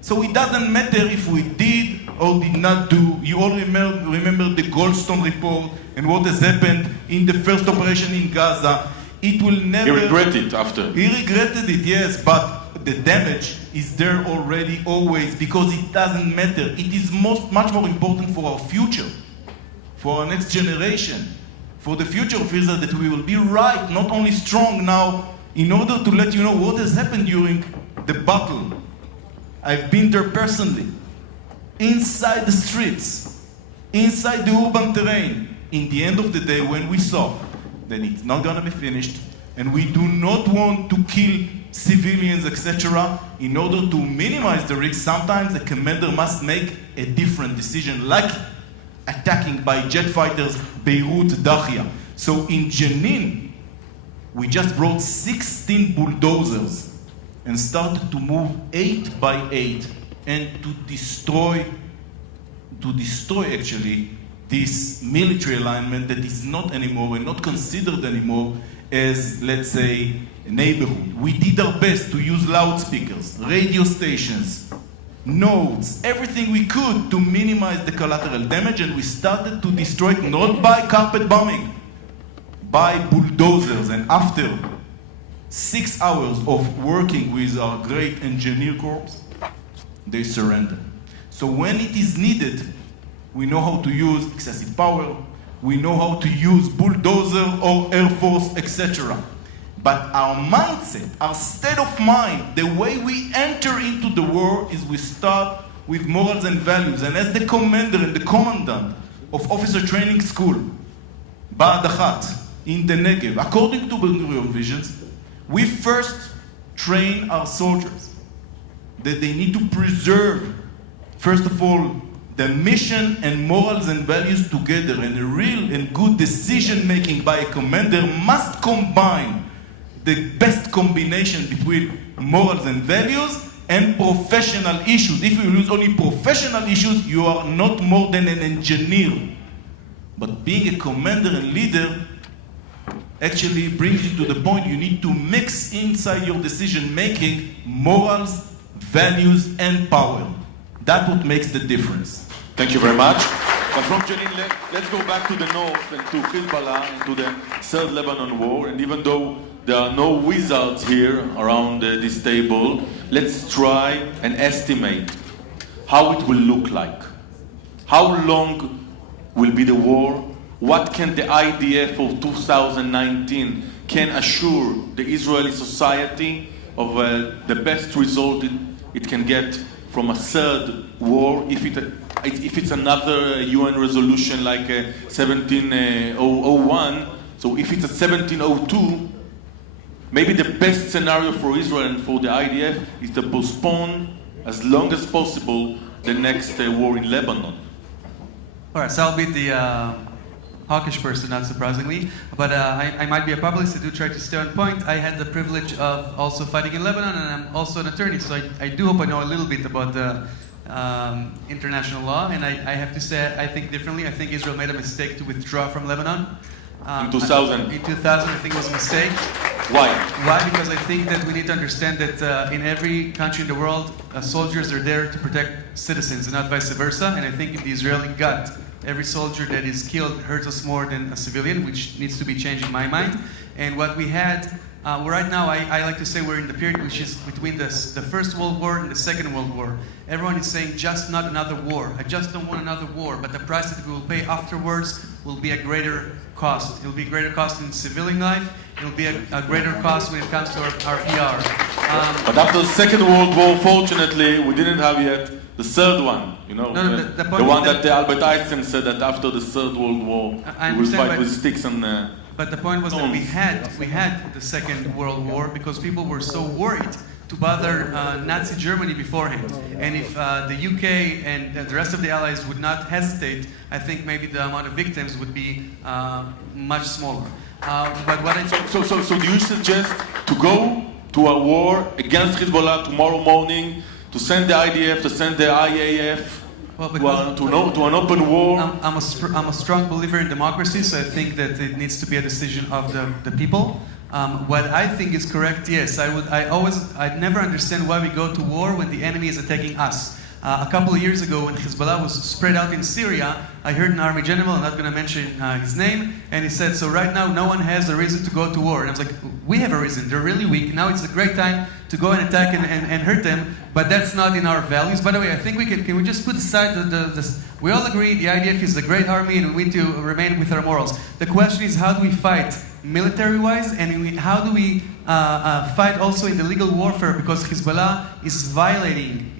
So it doesn't matter if we did or did not do. You all remember the Goldstone report and what has happened in the first operation in Gaza. It will never... He regretted it after. He regretted it, yes, but the damage is there already, always, because it doesn't matter. It is much more important for our future, for our next generation, for the future of Israel, that we will be right, not only strong now, in order to let you know what has happened during the battle. I've been there personally, inside the streets, inside the urban terrain. In the end of the day, when we saw that it's not going to be finished, and we do not want to kill civilians, etc., in order to minimize the risk, sometimes the commander must make a different decision, like attacking by jet fighters Beirut, Dahia. So in Jenin, we just brought 16 bulldozers and started to move 8 by 8 and to destroy actually this military alignment that is not anymore and not considered anymore as, let's say, a neighborhood. We did our best to use loudspeakers, radio stations, nodes, everything we could to minimize the collateral damage, and we started to destroy it not by carpet bombing, by bulldozers. And after 6 hours of working with our great engineer corps, they surrendered. So when it is needed, we know how to use excessive power, we know how to use bulldozer or air force, etc. But our mindset, our state of mind, the way we enter into the war is we start with morals and values. And as the commander and the commandant of officer training school, Ba'ad Achat, in the Negev, according to Ben-Gurion visions, we first train our soldiers that they need to preserve, first of all, the mission and morals and values together, and a real and good decision-making by a commander must combine the best combination between morals and values and professional issues. If you use only professional issues, you are not more than an engineer. But being a commander and leader actually brings you to the point you need to mix inside your decision-making morals, values, and power. That's what makes the difference. Thank you very much. But from Jenin, let's go back to the north and to Hezbollah and to the Third Lebanon War. And even though there are no wizards here around this table, let's try and estimate how it will look like. How long will be the war? What can the IDF of 2019 can assure the Israeli society of the best result it can get from a third war, if it's another UN resolution like 1701, so if it's a 1702, maybe the best scenario for Israel and for the IDF is to postpone as long as possible the next war in Lebanon. All right, so I'll be the hawkish person, not surprisingly, but I might be a publicist. I do try to stay on point. I had the privilege of also fighting in Lebanon, and I'm also an attorney, so I do hope I know a little bit about the international law, and I have to say I think differently. I think Israel made a mistake to withdraw from Lebanon. In 2000? In 2000, I think it was a mistake. Why? Why? Because I think that we need to understand that in every country in the world, soldiers are there to protect citizens and not vice versa, and I think in the Israeli gut, every soldier that is killed hurts us more than a civilian, which needs to be changed in my mind. And what we had, right now, I like to say we're in the period which is between the First World War and the Second World War. Everyone is saying, just not another war. I just don't want another war. But the price that we will pay afterwards will be a greater cost. It will be a greater cost in civilian life. It will be a greater cost when it comes to our PR. But after the Second World War, fortunately, we didn't have yet the third one, you know, the one that Albert Einstein said that after the Third World War, we will fight with sticks and but the point was that we had the Second World War because people were so worried to bother Nazi Germany beforehand. And if the UK and the rest of the Allies would not hesitate, I think maybe the amount of victims would be much smaller. But what so do you suggest to go to a war against Hezbollah tomorrow morning, to send the IDF, to send the IAF, Well, to an open war. I'm a strong believer in democracy, so I think that it needs to be a decision of the people. What I think is correct, yes, I'd never understand why we go to war when the enemy is attacking us. A couple of years ago, when Hezbollah was spread out in Syria, I heard an army general, I'm not going to mention his name, and he said, so right now no one has a reason to go to war. And I was like, we have a reason. They're really weak. Now it's a great time to go and attack and hurt them, but that's not in our values. By the way, I think can we just put aside we all agree the IDF is a great army and we need to remain with our morals. The question is, how do we fight military-wise, and how do we fight also in the legal warfare, because Hezbollah is violating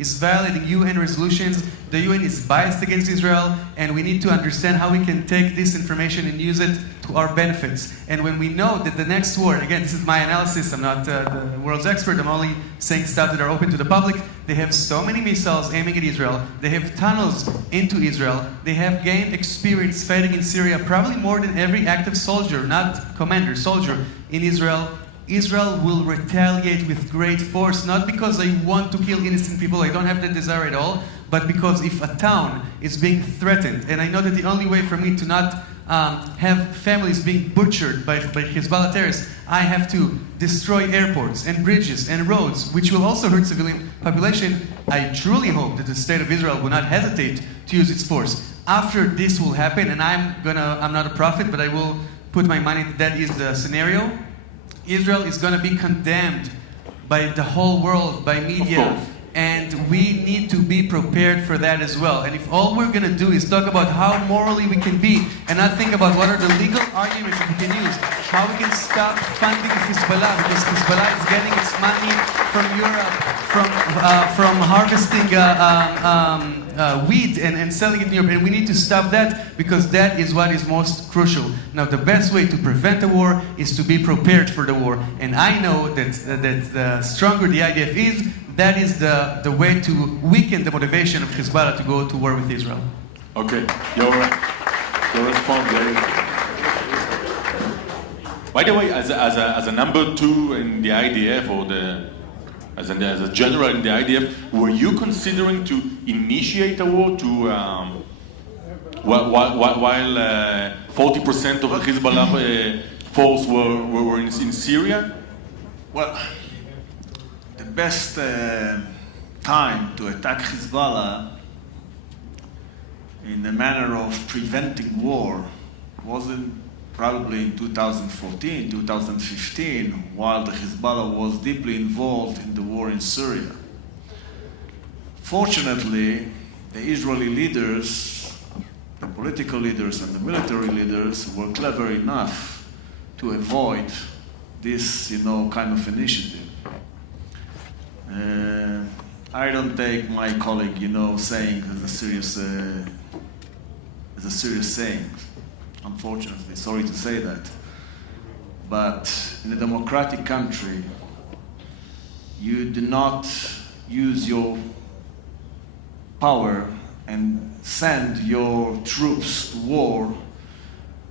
UN resolutions. The UN is biased against Israel, and we need to understand how we can take this information and use it to our benefits. And when we know that the next war, again, this is my analysis, I'm not the world's expert, I'm only saying stuff that are open to the public. They have so many missiles aiming at Israel. They have tunnels into Israel. They have gained experience fighting in Syria, probably more than every active soldier, not commander, soldier in Israel. Israel will retaliate with great force, not because they want to kill innocent people, I don't have that desire at all, but because if a town is being threatened, and I know that the only way for me to not have families being butchered by Hezbollah terrorists, I have to destroy airports and bridges and roads, which will also hurt civilian population. I truly hope that the state of Israel will not hesitate to use its force. After this will happen, and I'm not a prophet, but I will put my money that is the scenario, Israel is going to be condemned by the whole world, by media, and we need to be prepared for that as well. And if all we're going to do is talk about how morally we can be and not think about what are the legal arguments that we can use, how we can stop funding Hezbollah, because Hezbollah is getting its money from Europe, from harvesting wheat and selling it in Europe, and we need to stop that, because that is what is most crucial. Now, the best way to prevent a war is to be prepared for the war, and I know that the stronger the IDF is, that is the way to weaken the motivation of Hezbollah to go to war with Israel. Okay, your response, Yair. By the way, as a number two in the IDF, or as a general in the IDF, were you considering to initiate a war while 40% of the Hezbollah force were in Syria? Well, the best time to attack Hezbollah in a manner of preventing war wasn't probably in 2014, 2015, while the Hezbollah was deeply involved in the war in Syria. Fortunately, the Israeli leaders, the political leaders and the military leaders were clever enough to avoid this, kind of initiative. I don't take my colleague, saying as a serious saying. Unfortunately, sorry to say that. But in a democratic country, you do not use your power and send your troops to war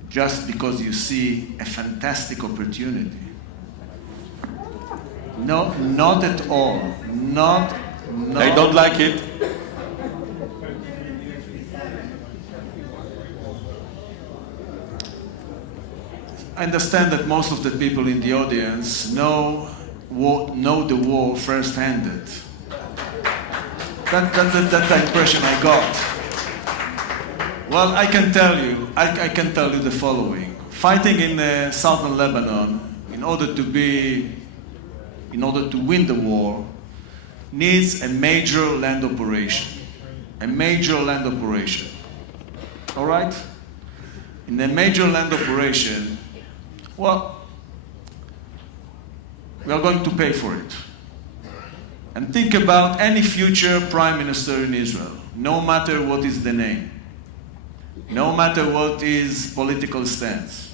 just because you see a fantastic opportunity. No, not at all. Not. They don't like it. I understand that most of the people in the audience know the war first-handed. That's the impression I got. Well, I can tell you the following. Fighting in southern Lebanon, in order to win the war, needs a major land operation. A major land operation. All right? In a major land operation, well, we are going to pay for it. And think about any future prime minister in Israel, no matter what is the name, no matter what is political stance.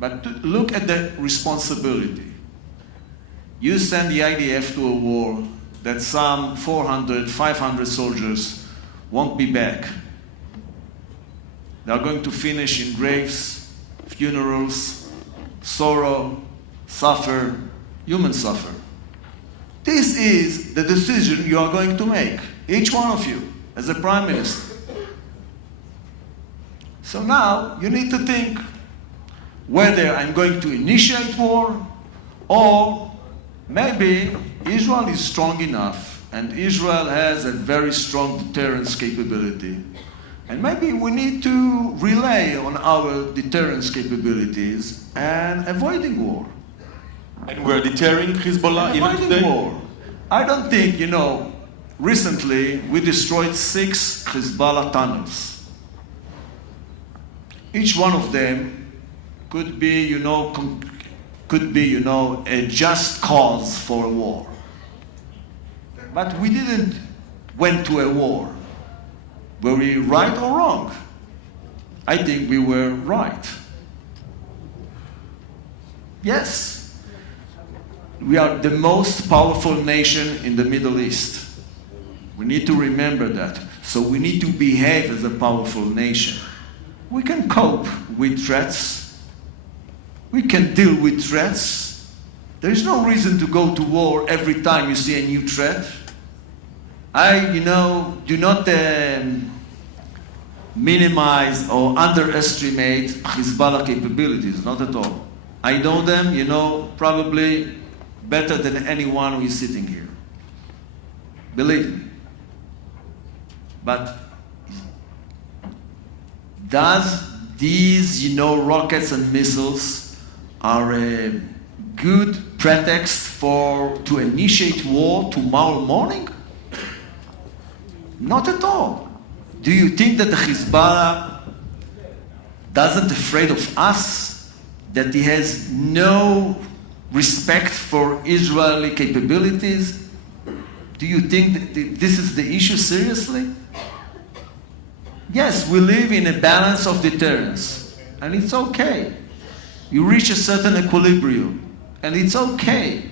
But look at the responsibility. You send the IDF to a war that some 400, 500 soldiers won't be back. They are going to finish in graves, funerals, sorrow, suffer, human suffer. This is the decision you are going to make, each one of you. as a prime minister. So now you need to think whether I'm going to initiate war, or maybe Israel is strong enough and Israel has a very strong deterrence capability. And maybe we need to rely on our deterrence capabilities and avoiding war. And we're deterring Hezbollah even today? War. I don't think, recently we destroyed 6 Hezbollah tunnels. Each one of them could be, a just cause for a war. But we didn't went to a war. Were we right or wrong? I think we were right. Yes, we are the most powerful nation in the Middle East. We need to remember that. So we need to behave as a powerful nation. We can cope with threats. We can deal with threats. There is no reason to go to war every time you see a new threat. I, do not minimize or underestimate Hezbollah capabilities, not at all. I know them, probably better than anyone who is sitting here. Believe me. But does these, rockets and missiles are a good pretext to initiate war tomorrow morning? Not at all. Do you think that the Hezbollah doesn't afraid of us? That he has no respect for Israeli capabilities? Do you think that this is the issue seriously? Yes, we live in a balance of deterrence, and it's okay. You reach a certain equilibrium, and it's okay.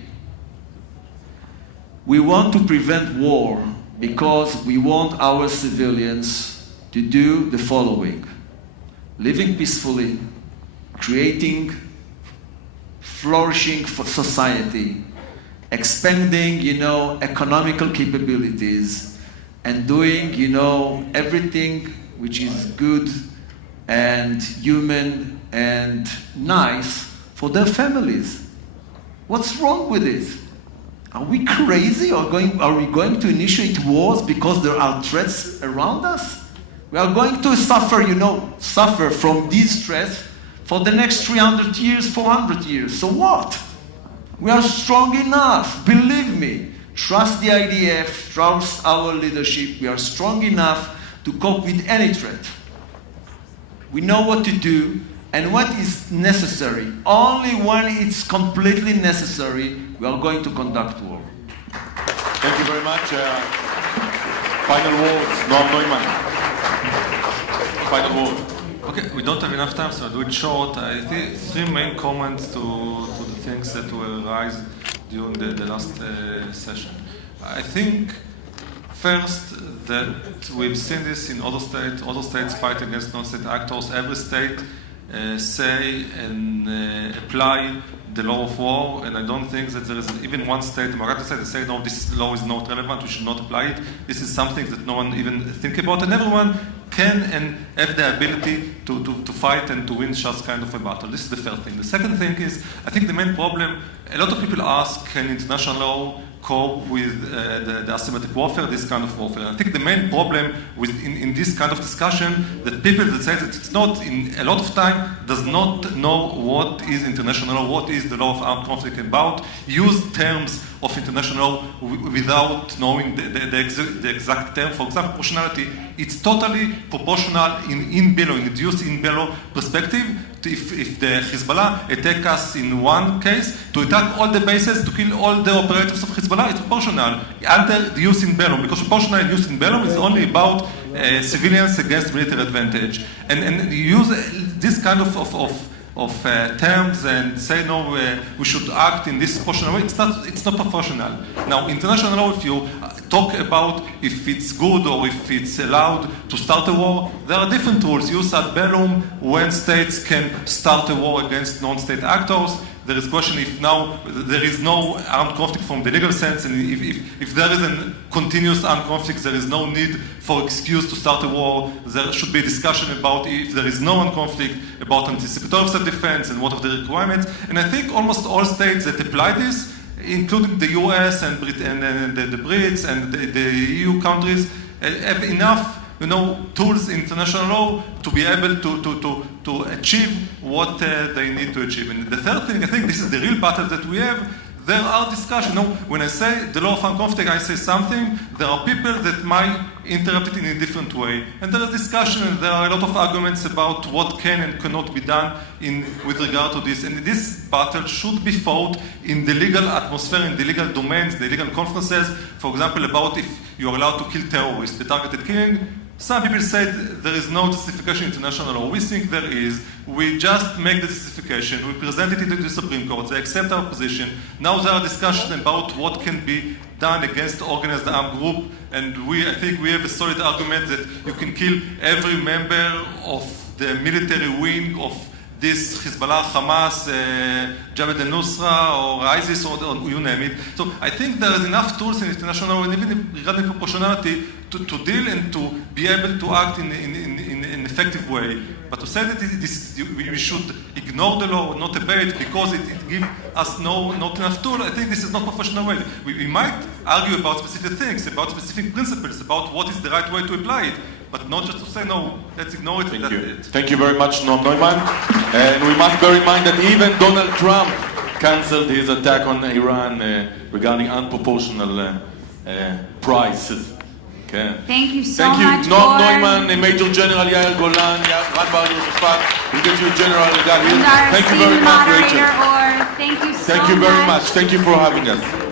We want to prevent war because we want our civilians to do the following: living peacefully, creating flourishing society, expanding, economical capabilities, and doing, everything which is good and human and nice for their families. What's wrong with it? Are we crazy? Are we going to initiate wars because there are threats around us? We are going to suffer from these threats for the next 300 years, 400 years. So what? We are strong enough, believe me. Trust the IDF, trust our leadership. We are strong enough to cope with any threat. We know what to do and what is necessary. Only when it's completely necessary, we are going to conduct war. Thank you very much. Final words, Noam Neuman. Final word. Okay, we don't have enough time, so I'll do it short. I think 3 main comments to the things that were raised during the last session. I think, first, that we've seen this in other states. Other states fight against non-state actors. Every state say and apply the law of war, and I don't think that there is even one state, the Democratic state, that say, no, this law is not relevant, we should not apply it. This is something that no one even think about, and everyone can and have the ability to fight and to win just kind of a battle. This is the first thing. The second thing is, I think the main problem, a lot of people ask, can international law cope with the asymmetric warfare, this kind of warfare? I think the main problem in this kind of discussion, that people that say that it's not, in a lot of time, does not know what is international law, what is the law of armed conflict about, use terms of international law without knowing the exact term. For example, proportionality, it's totally proportional in bello, in reduced in bello perspective. If the Hezbollah attack us in one case, to attack all the bases, to kill all the operators of Hezbollah, it's proportional. Under the use in bello, because proportional use in bello is only about civilians against military advantage. And you use this kind of terms and say, no, we should act in this proportional way. It's not proportional. Now, international law, if you talk about if it's good or if it's allowed to start a war, there are different rules. Jus ad bellum, when states can start a war against non-state actors. there is question if now there is no armed conflict from the legal sense, and if there is a continuous armed conflict, there is no need for excuse to start a war. There should be a discussion about if there is no armed conflict, about anticipatory self-defense and what are the requirements. And I think almost all states that apply this, including the US and the Brits and the EU countries, have enough tools in international law to be able to achieve what they need to achieve. And the third thing, I think this is the real battle that we have. There are discussions. When I say the law of armed conflict, I say something. There are people that might interpret it in a different way. And there is discussion, and there are a lot of arguments about what can and cannot be done with regard to this. And this battle should be fought in the legal atmosphere, in the legal domains, the legal conferences. For example, about if you are allowed to kill terrorists, the targeted killing. Some people said there is no justification in international law. We think there is. We just make the justification. We present it to the Supreme Court. They accept our position. Now there are discussions about what can be done against organized armed group. And I think we have a solid argument that you can kill every member of the military wing of this Hezbollah, Hamas, Jabhat al-Nusra, or ISIS, or you name it. So I think there is enough tools in international law, and even regarding proportionality, to deal and to be able to act in an effective way. But to say that we should ignore the law, not obey it, because it gives us not enough tool, I think this is not professional way. We might argue about specific things, about specific principles, about what is the right way to apply it, but not just to say, no, let's ignore it. Thank you. Thank you very much, Noam Neuman. And we must bear in mind that even Donald Trump cancelled his attack on Iran regarding unproportional prices. Okay. Thank you so much. Thank you, Noam Neuman, Major General Yair Golan, Brigadier General Yair. And our Thank you very esteemed much, moderator, Rachel. or thank you so much. Thank you very much. Thank you for having us.